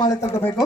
ಪಾಳೆ ತಗೋಬೇಕು